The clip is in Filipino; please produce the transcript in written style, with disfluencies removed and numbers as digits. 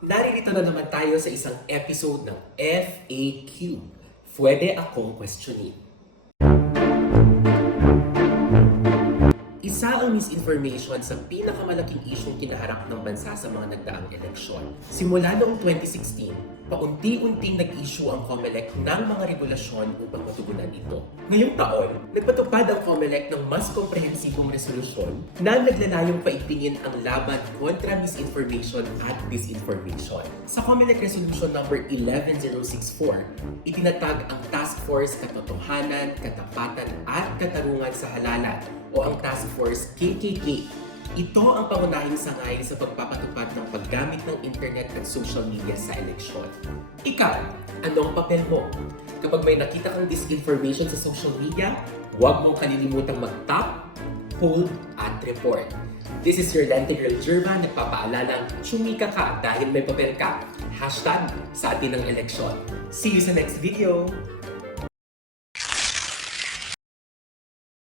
Naririto na naman tayo sa isang episode ng FAQ. Pwede akong questionin. Isa ang misinformation sa pinakamalaking isyong kinaharap ng bansa sa mga nagdaang eleksyon. Simula noong 2016, paunti-unting nag-issue ang COMELEC ng mga regulasyon upang matugunan ito. Ngayong taon, nagpatupad ang COMELEC ng mas komprehensibong resolusyon na naglalayong paigtingin ang laban kontra misinformation at disinformation. Sa COMELEC Resolution number 11064, itinatag ang Task Force Katotohanan, Katapatan at Katarungan sa Halalan o ang Task Force KKK. Ito ang pangunahing sangay sa pagpapatupad ng paggamit ng internet at social media sa eleksyon. Ikaw, anong papel mo? Kapag may nakita kang disinformation sa social media, huwag mong kalilimutang mag-tap, hold, at report. This is your Lente Girl Jerma, nagpapaalalang tsumika ka dahil may papel ka. Hashtag sa atin ng eleksyon. See you sa next video!